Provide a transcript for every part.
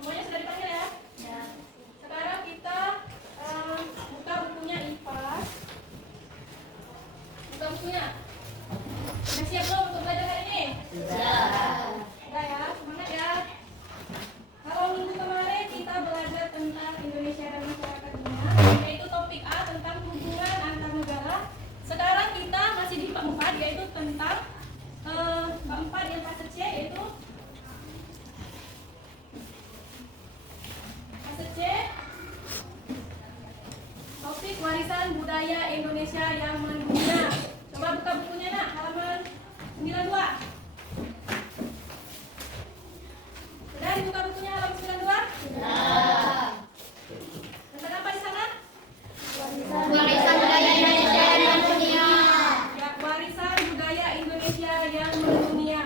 Semuanya sudah dipanggil ya? Ya. Sekarang kita buka bukunya IPAS. Buka bukunya. Sudah siap belum untuk belajar hari ini? Sudah. Sudah ya, semangat ya. Kalau minggu kemarin kita belajar tentang Indonesia dan masyarakat dunia, yaitu topik A tentang hubungan antar negara. Sekarang kita masih di bab 4, yaitu tentang bab 4 yang fase C, yaitu C, topik warisan budaya Indonesia yang mendunia. Coba buka bukunya nak, halaman 92. Sudah dibuka bukunya halaman 92? Sudah. Tentang apa di sana? Warisan budaya Indonesia yang mendunia. Ya, warisan budaya Indonesia yang mendunia.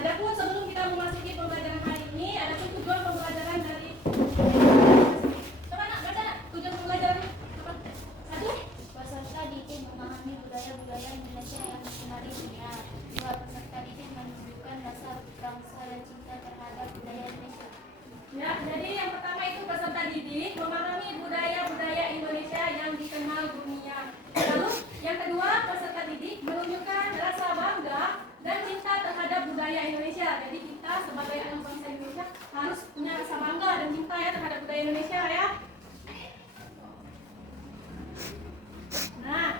Adapun sebelum kita memasuki pembelajaran hari ini, ada tujuan pembelajaran dari budaya Indonesia yang dikenali dunia. 2. Peserta didik menunjukkan rasa bangsa dan cinta terhadap budaya Indonesia. Ya, jadi yang pertama itu peserta didik memahami budaya-budaya Indonesia yang dikenal dunia. Lalu yang kedua, peserta didik menunjukkan rasa bangga dan cinta terhadap budaya Indonesia. Jadi kita sebagai anak bangsa Indonesia harus punya rasa bangga dan cinta ya terhadap budaya Indonesia ya. Nah,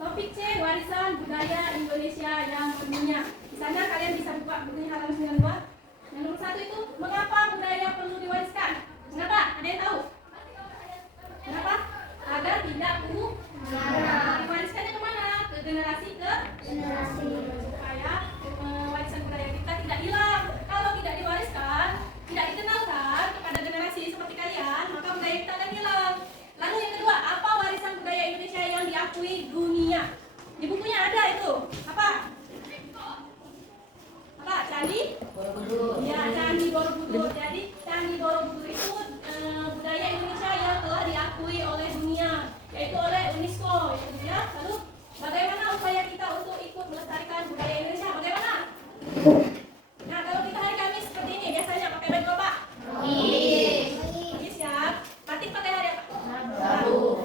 topik C, warisan budaya Indonesia yang mendunia. Di sana kalian bisa buka bukunya halaman 92. Yang nomor 1 itu, mengapa budaya perlu diwariskan? Kenapa? Ada yang tahu? Kenapa? Agar tidak punah. Diwariskannya kemana? Ke generasi ke generasi. Supaya warisan budaya kita tidak hilang. Kalau tidak diwariskan, tidak dikenalkan kepada generasi seperti kalian, maka budaya kita akan hilang. Lalu yang kedua, apa warisan budaya Indonesia yang diakui dunia? Di bukunya ada itu. Apa? Apa? Candi Borobudur. Ya, Candi Borobudur. Jadi Candi Borobudur itu budaya Indonesia yang telah diakui oleh dunia, yaitu oleh UNESCO. Ya. Lalu bagaimana upaya kita untuk ikut melestarikan budaya Indonesia? Bagaimana? Nah, kalau kita hari Kamis seperti ini, biasanya pakai baju apa? Siap. Batik pakai hari apa?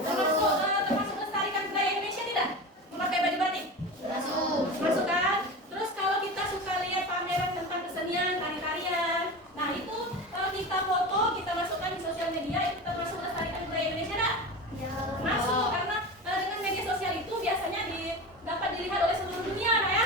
Termasuk melestarikan budaya Indonesia tidak? Memakai baju batik? Masuk kan? Terus kalau kita suka lihat pameran tentang kesenian, tari-tarian, nah itu kalau kita foto, kita masukkan di sosial media, itu termasuk melestarikan budaya Indonesia tidak? Ya. Masuk, karena dengan media sosial itu biasanya dapat dilihat oleh seluruh dunia ya.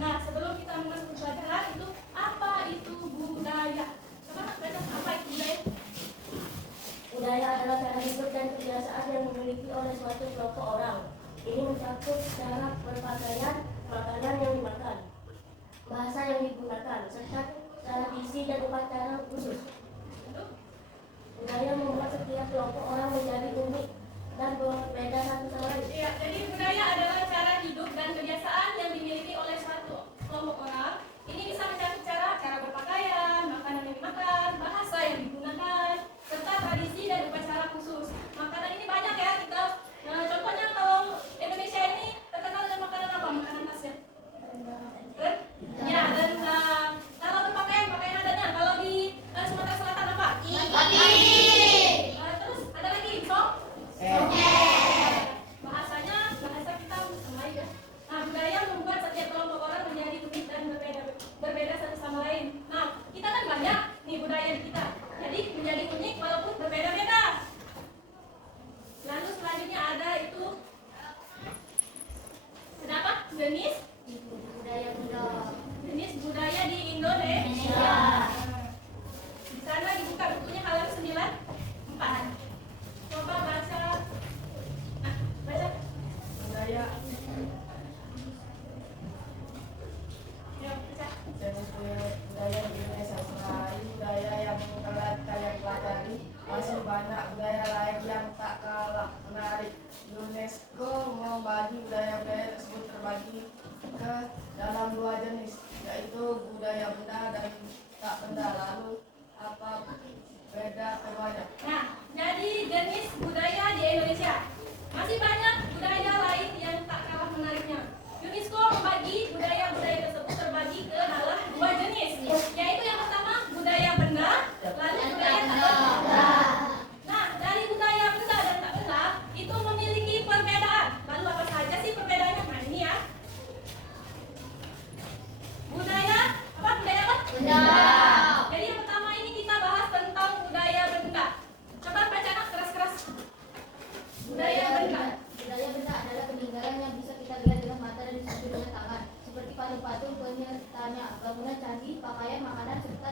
Nah, sebelum kita memasuki pelajaran itu, apa itu budaya? Coba baca, apa itu budaya? Budaya adalah cara hidup dan kebiasaan yang dimiliki oleh suatu kelompok orang. Ini mencakup cara berpakaian, makanan yang dimakan, bahasa yang digunakan, serta tradisi dan upacara khusus. Budaya membuat setiap kelompok orang menjadi unik dan berbeda satu sama lain. Iya, jadi budaya adalah cara hidup jenis budaya Bunda. jenis budaya di Indonesia. Di sana dibuka bukunya halaman 94. Coba baca. Nah, baca. Budaya Yuk, baca. jenis budaya di Indonesia. Selain budaya yang telah kalian pelajari, masih banyak budaya lain yang tak kalah menarik. UNESCO membagi budaya-budaya tersebut terbagi ke dalam dua jenis, yaitu budaya benda dan tak benda. Lalu apa beda keduanya? Nah, jadi jenis budaya di Indonesia. Masih banyak budaya lain yang tak kalah menariknya. UNESCO membagi budaya-budaya tersebut terbagi ke dalam dua jenis, yaitu yang pertama budaya benda, lalu budaya tak benda. Nah, dari budaya benda dan tak benda itu memiliki perbedaan. Lalu apa saja sih perbedaannya? Nah, ini ya. Budaya apa? Budaya apa? Benda. Jadi yang pertama ini kita bahas tentang budaya benda. Coba baca nak keras-keras. Budaya benda. Budaya benda adalah peninggalan yang bisa kita lihat dengan mata dan disentuh dengan tangan, seperti patung-patung, penyertanya, bangunan candi, pakaian, makanan, serta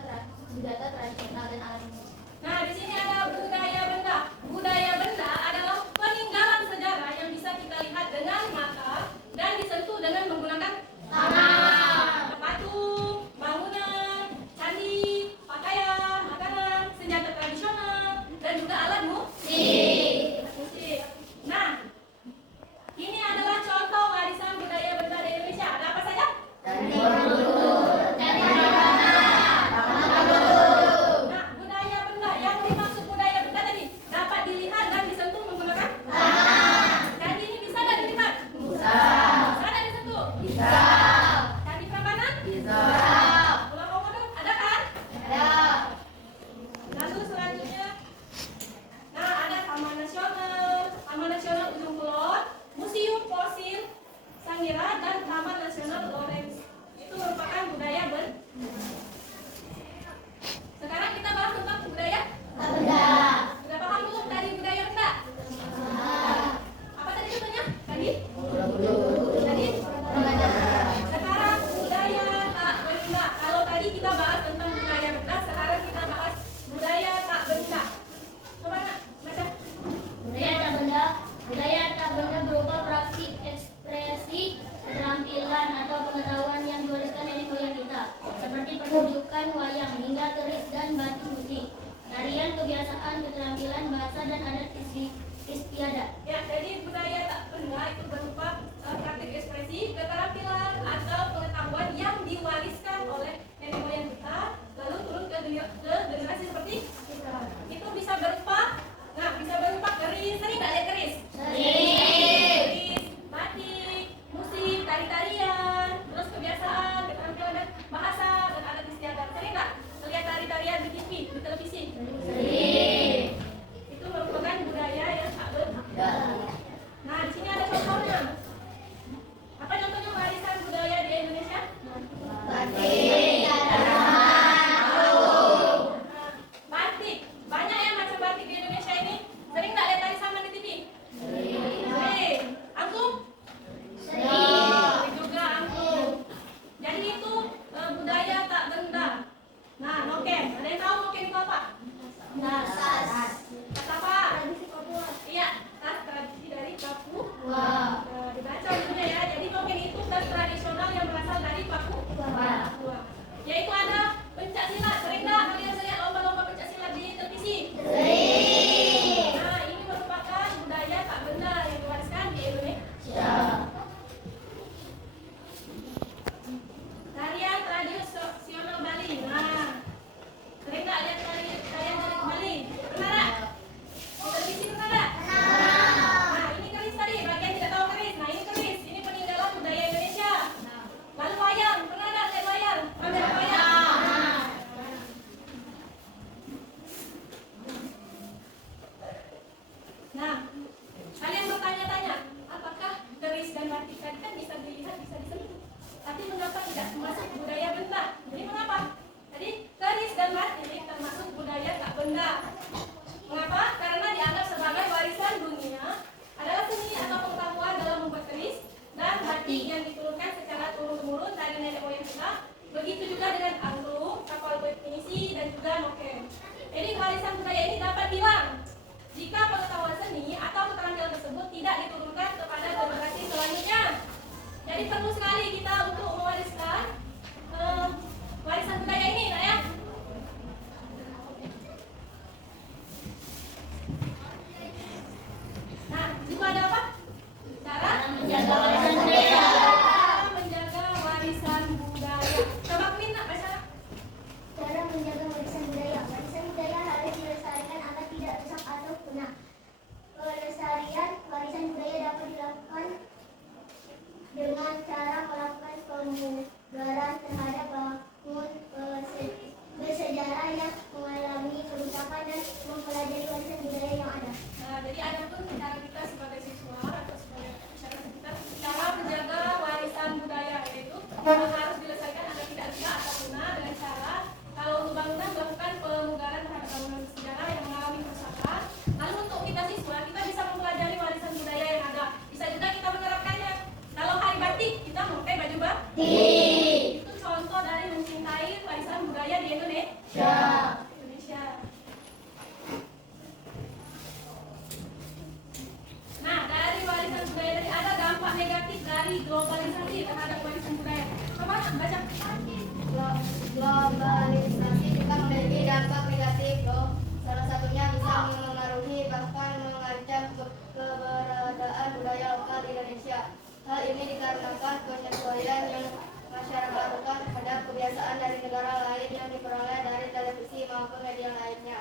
senjata tradisional dan alat musik. Nah, di sini ada budaya benda. Budaya benda adalah peninggalan sejarah yang bisa kita lihat dengan mata dan disentuh dengan menggunakan tangan. Patung, bangunan, candi, pakaian, makanan, senjata tradisional, dan juga alat musik. Musik. Nah, ini adalah contoh warisan budaya benda di Indonesia. Ada apa saja? Nah, budaya benda yang dimaksud budaya benda tadi dapat dilihat dan disentuh menggunakan tangan. Candi ini bisa dan dilihat? Bisa. Bisa dan disentuh? Bisa. Candi Prambanan? Bisa. Pulau Komodo ada kan? Ada. Lalu selanjutnya, nah ada Taman Nasional Ujung Kulon, Museum Fosil Sangiran, dan Taman Nasional Lawrence. Itu merupakan budaya benda. Sekarang kita bahas tentang budaya Benda. Sudah paham belum tadi budaya benda? Apa tadi contohnya? Tadi? Sekarang budaya tak benda. Kalau tadi kita bahas tentang budaya benda, sekarang kita bahas budaya tak benda. Coba nak baca. Budaya tak benda berupa praktik, ekspresi, keterampilan atau pengetahuan yang diwariskan nenek moyang kita, seperti pertunjukan wayang hingga keris dan batik musik, tarian, kebiasaan, keterampilan, bahasa dan adat istiadat. Ya, jadi budaya tak benda itu berupa praktik ekspresi, keterampilan atau pengetahuan yang diwariskan oleh nenek moyang kita, lalu turun ke generasi seperti kita. Itu bisa berupa, keris. Sering nggak lihat keris? Keris, batik, musik, tari-tarian, terus kebiasaan, keterampilan dan bahasa dan adat istiadat. Sering nggak melihat tari-tarian di TV, di televisi? Itu merupakan budaya yang tak benda. Nah, di sini ada contohnya. Apa contohnya warisan budaya di Indonesia? Batik. Banyak ya macam batik di Indonesia ini. Sering nggak lihat tari saman di TV? Sering. Angklung? Sering juga angklung. Jadi itu budaya tak benda. Nah, noken. Ada yang tahu noken itu apa? Tas apa? Iya, tas tradisi dari Papua. Dibaca bukunya ya. Jadi noken itu tas tradisional yang berasal dari Papua. Yaitu ada pencak silat. Sering nggak kalian lihat lomba-lomba pencak silat di televisi? Nah, ini merupakan budaya tak benda yang diwariskan di Indonesia. Tarian tradisional Bali. Nah, sering nggak lihat tarian Bali? Pernah nggak? Di televisi pernah nggak? Nah, ini keris tadi. Bagian tidak tahu keris. Nah, ini keris. Ini peninggalan budaya Indonesia. Lalu wayang. Pernah nggak lihat wayang? Pernah lihat wayang? Nah, kalian bertanya-tanya, apakah keris dan batik tadi kan bisa dilihat, bisa disentuh? Tapi mengapa tidak termasuk budaya benda? Jadi mengapa? Jadi keris dan batik termasuk budaya tak benda. Mengapa? Karena dianggap sebagai warisan dunia, adalah seni atau pengetahuan dalam membuat keris dan batik yang diturunkan Begitu juga dengan angklung, kapal pinisi, dan juga noken. Jadi warisan budaya ini dapat hilang jika pengetahuan seni atau keterampilan tersebut tidak diturunkan kepada generasi selanjutnya. Jadi perlu sekali kita untuk mewariskan warisan budaya ini, nah ya. Nah, itu ada apa? Cara menjaga warisan budaya. menjaga warisan budaya. Coba Min, baca. Cara menjaga warisan budaya. Warisan budaya harus dilestarikan agar tidak rusak atau punah. Pelestarian warisan budaya dapat dilakukan dengan cara melakukan pemugaran terhadap bangun bersejarah yang mengalami kerusakan dan mempelajari warisan budaya yang ada. Nah, jadi ada pun cara kita sebagai siswa atau sebagai masyarakat sekitar cara menjaga warisan budaya, yaitu harus dilestarikan agar tidak rusak atau punah dengan cara kalau untuk bangunan melakukan pemugaran terhadap bangunan sejarah yang mengalami kerusakan. Lalu untuk kita siswa, kita bisa mempelajari warisan budaya yang ada. Bisa juga kita menerapkannya. Kalau hari batik, kita memakai baju batik. Itu contoh dari mencintai warisan budaya di Indonesia. Nah, dari warisan budaya tadi ada dampak negatif dari globalisasi terhadap warisan budaya. Coba baca. Globalisasi juga memiliki dampak negatif loh. Salah satunya bisa mengaruhi bahkan mengancam keberadaan budaya lokal di Indonesia. Hal ini dikarenakan penyesuaian yang masyarakat lakukan terhadap kebiasaan dari negara lain yang diperoleh dari televisi maupun media lainnya.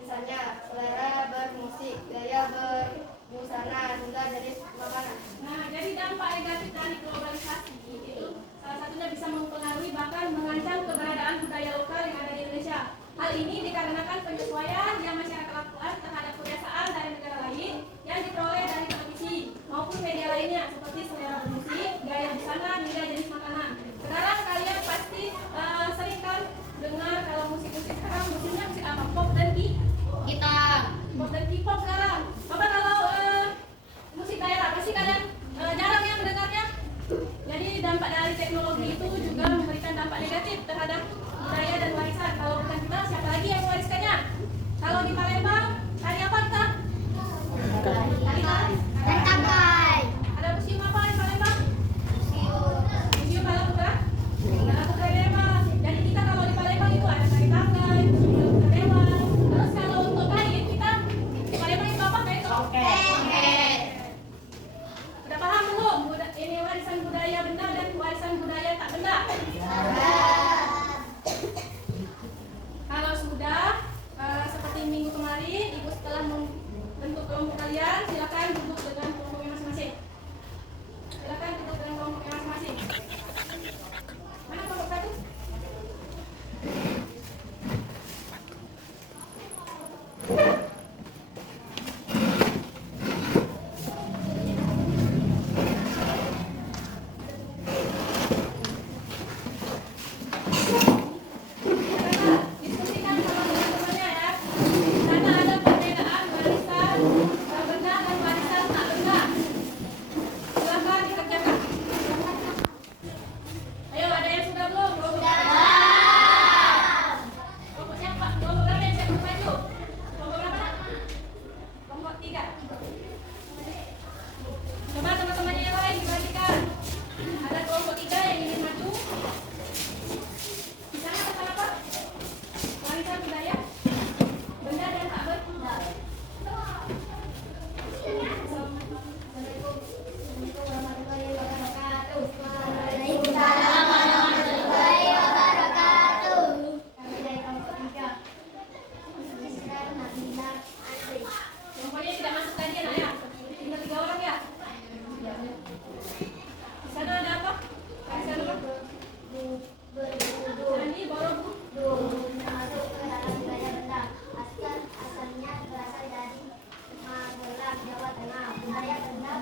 Misalnya selera bermusik, gaya berbusana, hingga jenis makanan. Nah, jadi dampak negatif dari globalisasi itu salah satunya bisa mempengaruhi bahkan mengancam keberadaan budaya lokal yang ada di Indonesia. Hal ini dikarenakan penyesuaian yang masyarakat lakukan terhadap kebiasaan dari negara lain yang diperoleh dari televisi maupun media lainnya seperti selera bermusik, gaya busana, hingga jenis makanan. Sekarang kalian pasti sering kan dengar kalau musik-musik sekarang musiknya musik apa? Pop dan Pop dan K-pop sekarang. Coba kalau musik daerah pasti kalian jarang yang mendengarnya. Jadi dampak dari teknologi itu juga memberikan dampak negatif terhadap budaya dan warisan. Kalau bukan kita, siapa lagi yang mewariskannya? Kalau di Palembang, tari apa kita? Dan tangkai. Ada museum apa di Palembang? Museum Balaputra. Balaputra Dewa. Jadi kita kalau di Palembang itu ada tari tangkai, museum Balaputra Dewa. Terus kalau untuk kain kita di Palembang itu apa? Kain itu? Udah paham belum? Ini warisan budaya benda dan warisan budaya tak benda. Kalau sudah seperti minggu kemarin, ibu setelah membentuk kelompok kalian, silakan duduk dengan kelompoknya masing-masing. Silakan duduk dengan kelompoknya masing-masing. Mana kelompok satu? Diskusikan sama teman-temannya ya. Karena ada perbedaan warisan benda dan warisan tak benda. Silakan dikerjakan. Ayo, ada yang sudah belum? Sudah. Kelompok siapa? Kelompok berapa yang siap maju? Kelompok berapa? Kelompok 3. Coba teman-temannya yang lain dibagikan. Ada kelompok 3 yang ingin maju. Di sana tentang apa? Warisan budaya, benda dan tak benda. Waalaikumsalam warahmatullahi wabarakatuh. Kami dari kelompok 3. Kelompoknya tidak masuk tadi anak ya? Tinggal 3 orang ya? Di sana ada apa? Warisan apa? Candi Borobudur. Termasuk ke dalam budaya benda. Asalnya berasal dari Magelang, Jawa Tengah. Budaya benda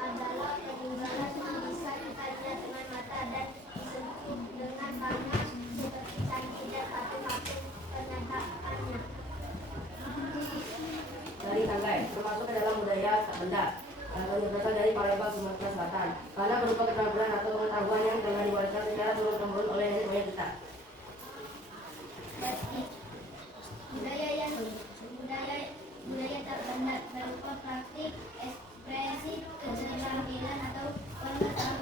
adalah peninggalan yang bisa kita lihat dengan mata dan disentuh dengan tangan seperti candi dan patung-patung penadaannya. Dari tangkai termasuk ke dalam budaya tak benda. Berasal dari Palembang, Sumatera Selatan. karena berupa keterampilan atau pengetahuan yang telah diwariskan secara turun-temurun oleh nenek moyang kita. Batik. Budaya tak benda berupa praktik, ekspresi, keterampilan atau pengetahuan